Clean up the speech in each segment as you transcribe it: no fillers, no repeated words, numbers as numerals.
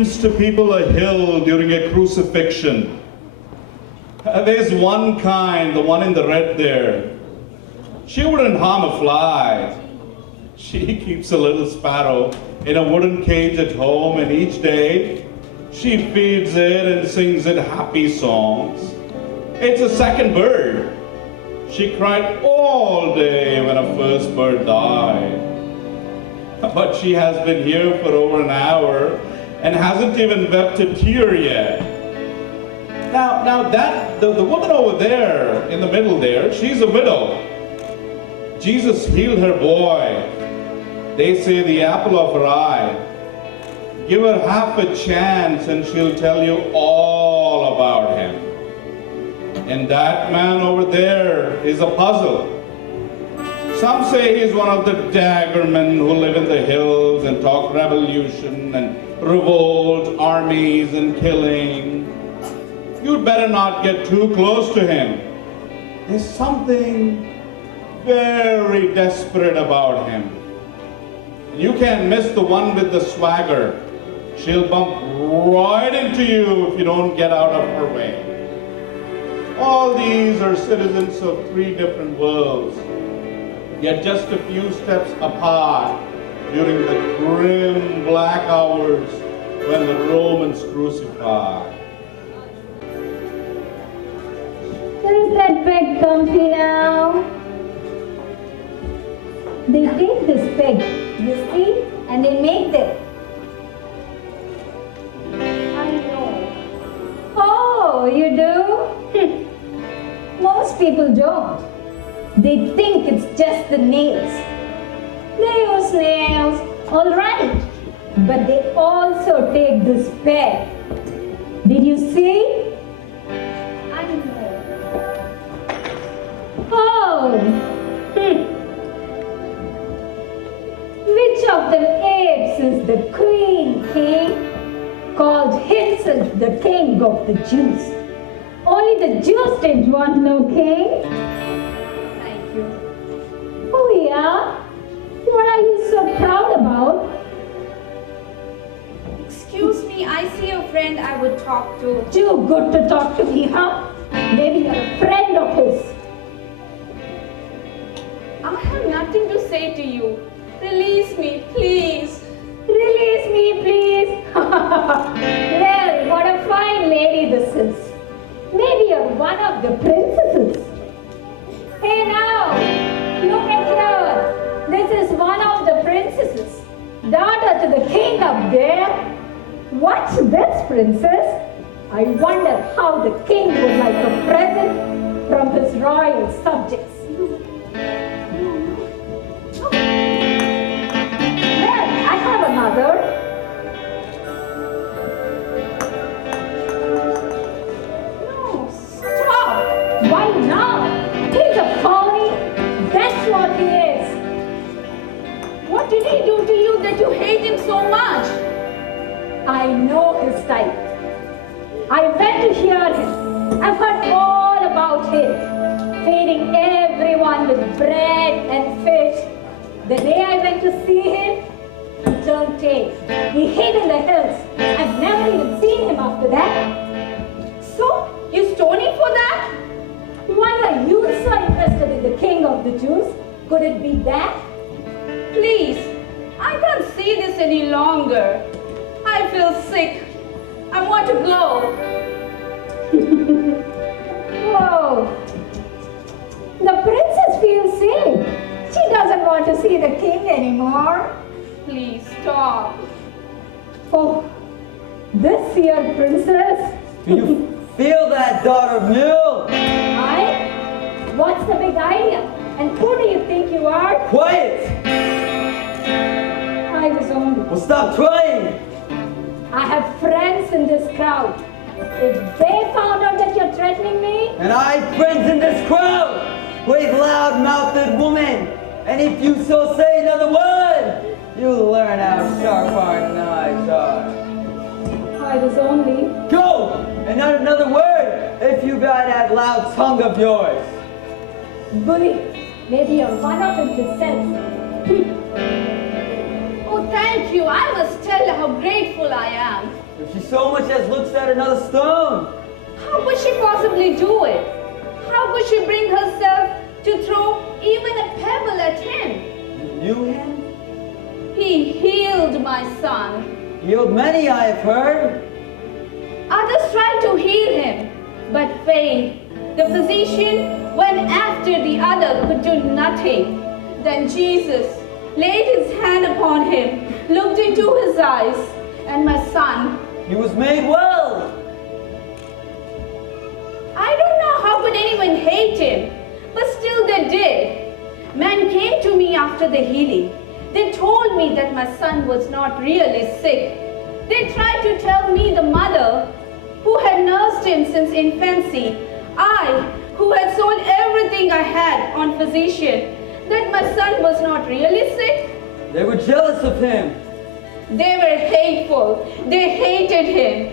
climbs to people a hill during a crucifixion. There's one kind, the one in the red there. She wouldn't harm a fly. She keeps a little sparrow in a wooden cage at home, and each day she feeds it and sings it happy songs. It's a second bird. She cried all day when her first bird died. But she has been here for over an hour and hasn't even wept a tear yet. Now the woman over there, in the middle there, she's a widow. Jesus healed her boy. They say the apple of her eye. Give her half a chance and she'll tell you all about him. And that man over there is a puzzle. Some say he's one of the daggermen who live in the hills and talk revolution and revolt, armies and killing. You'd better not get too close to him. There's something very desperate about him. You can't miss the one with the swagger. She'll bump right into you if you don't get out of her way. All these are citizens of three different worlds, yet just a few steps apart during the grim black hours when the Romans crucified. Where's that peg, Kanthi, now? They take this peg, you see, and they make it. I know. Oh, you do? Most people don't. They think it's just the nails. They use nails, all right. But they also take this peg. Did you see? I know. Oh. Which of the apes is the queen, king? Called himself the king of the Jews. Only the Jews didn't want no king. Thank you. Oh yeah? What are you so proud about? Excuse me, I see a friend I would talk to. Too good to talk to me, huh? Maybe you're a friend of his. I have nothing to say to you. Release me, please. Release me, please. Well, what a fine lady this is. Maybe you're one of the princesses. Hey now, look at here. This is one of the princesses, daughter to the king up there. What's this, princess? I wonder how the king would like a present from his royal subjects. Well, I have another. Why not? He's a phony. That's what he is. What did he do to you that you hate him so much? I know his type. I went to hear him. I've heard all about him. Feeding everyone with bread and fish. The day I went to see him, he turned tail. He hid in the hills. I've never even seen him after that. So, you stoned him for that? Why are you so interested in the king of the Jews? Could it be that? Please, I can't see this any longer. I feel sick. I want to go. Whoa. The princess feels sick. She doesn't want to see the king anymore. Please, stop. Oh, this here princess. Do you feel that, daughter mule? What's the big idea? And who do you think you are? Quiet! I was only... Well, stop trying! I have friends in this crowd. If they found out that you're threatening me... And I have friends in this crowd! Wait, loud-mouthed woman! And if you so say another word, you'll learn how sharp our knives are. I was only... Go! And not another word if you got that loud tongue of yours. Bully, maybe you're one of them himself. Oh, thank you. I must tell how grateful I am. If she so much as looks at another stone, How could she possibly do it? How could she bring herself to throw even a pebble at him? you knew him? He healed my son. Healed many, I have heard. Others tried to heal him, but failed. The physician went after the other, could do nothing. Then Jesus laid his hand upon him, looked into his eyes, and my son, He was made well. I don't know how could anyone hate him, but still they did. Men came to me after the healing. They told me that my son was not really sick. They tried to tell me, the mother who had nursed him since infancy, I, who had sold everything I had on physician, that my son was not really sick. They were jealous of him. They were hateful. They hated him.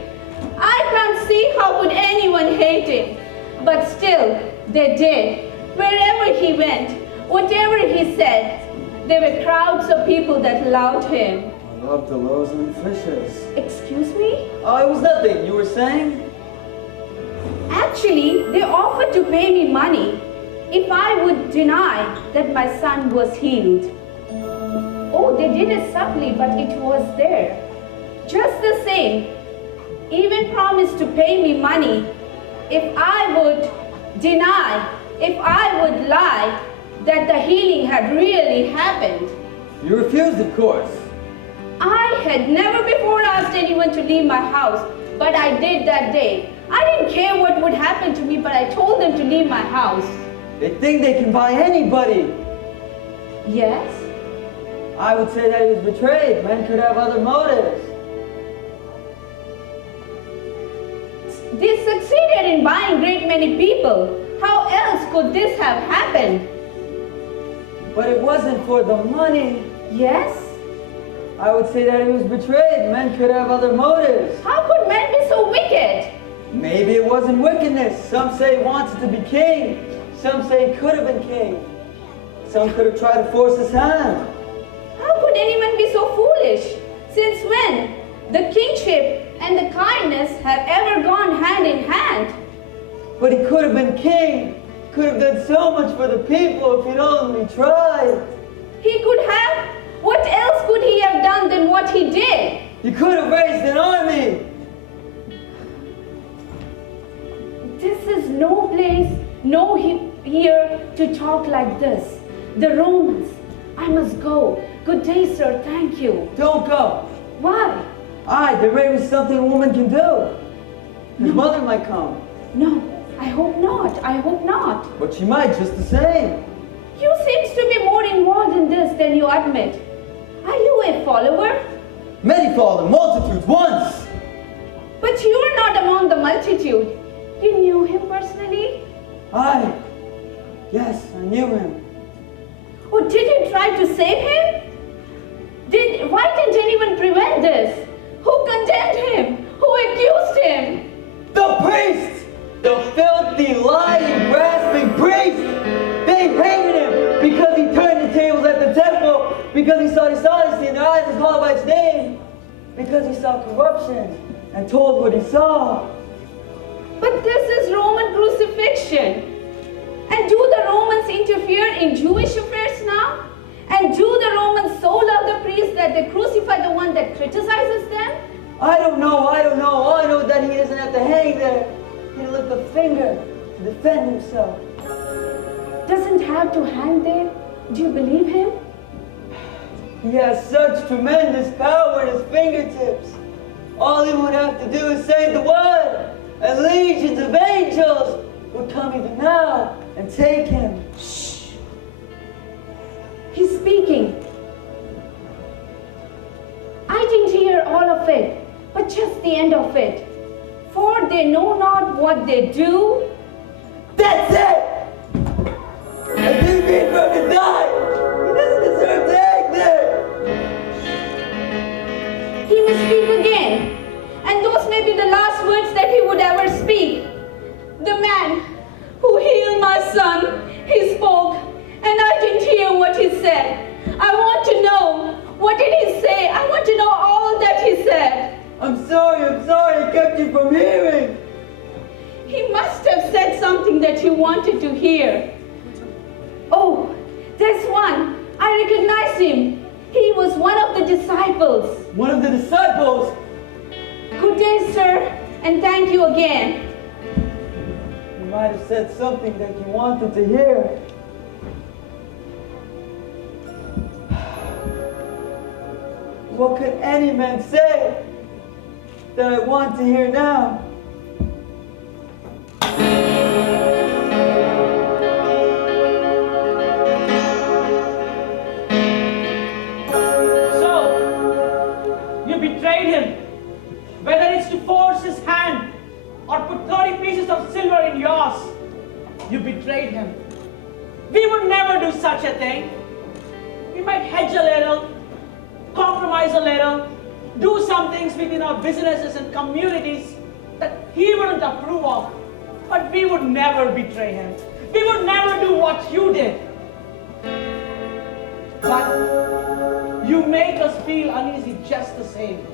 I can't see how could anyone hate him. But still, they did. Wherever he went, whatever he said, there were crowds of people that loved him. I love the loaves and fishes. Excuse me? Oh, it was nothing. You were saying? Actually, they offered to pay me money if I would deny that my son was healed. Oh, they did it subtly, but it was there. Just the same, even promised to pay me money if I would deny, if I would lie that the healing had really happened. You refused, of course. I had never before asked anyone to leave my house, but I did that day. I didn't care what would happen to me, but I told them to leave my house. They think they can buy anybody. Yes? I would say that he was betrayed. Men could have other motives. They succeeded in buying great many people. How else could this have happened? But it wasn't for the money. Yes? I would say that he was betrayed. Men could have other motives. How could men be so wicked? Maybe it wasn't wickedness. Some say he wanted to be king. Some say he could have been king. Some could have tried to force his hand. How could anyone be so foolish? Since when the kingship and the kindness have ever gone hand in hand? But he could have been king. Could have done so much for the people if he'd only tried. He could have. What else could he have done than what he did? He could have raised an army. This is no place, here to talk like this. The Romans. I must go. Good day, sir. Thank you. Don't go. Why? There may be something a woman can do. His mother might come. No, I hope not. I hope not. But she might just the same. You seems to be more involved in this than you admit. Are you a follower? Many follow the multitudes once. But you are not among the multitude. You knew him personally? Yes, I knew him. Oh, did you try to save him? Why didn't anyone prevent this? Who condemned him? Who accused him? The priests! The filthy, lying, grasping priests! They hated him because he turned the tables at the temple, because he saw dishonesty in their eyes and called by its name, because he saw corruption and told what he saw. But this is Roman crucifixion. And do the Romans interfere in Jewish affairs now? And do the Romans so love the priests that they crucify the one that criticizes them? I don't know. All I know is that he doesn't have to hang there. He lift a finger to defend himself. Doesn't have to hang there? Do you believe him? He has such tremendous power in his fingertips. All he would have to do is say the word, and legions of angels would come even now and take him. Shh. He's speaking. I didn't hear all of it, but just the end of it. For they know not what they do. That's it! And he's being brought to die! He doesn't deserve to hang there! He will speak again, and those may be the last words that he would ever speak. The man who healed my son, he spoke, and I didn't hear what he said. I want to know, what did he say? I want to know all that he said. I'm sorry, I kept you from hearing. He must have said something that you wanted to hear. Oh, there's one. I recognize him. He was one of the disciples. One of the disciples? Good day, sir, and thank you again. You might have said something that you wanted to hear. What could any man say that I want to hear now? So, you betrayed him, whether it's to force his hand or put 30 pieces of silver in yours. You betrayed him. We would never do such a thing. We might hedge a little, compromise a little, do some things within our businesses and communities that he wouldn't approve of. But we would never betray him. We would never do what you did. But you make us feel uneasy just the same.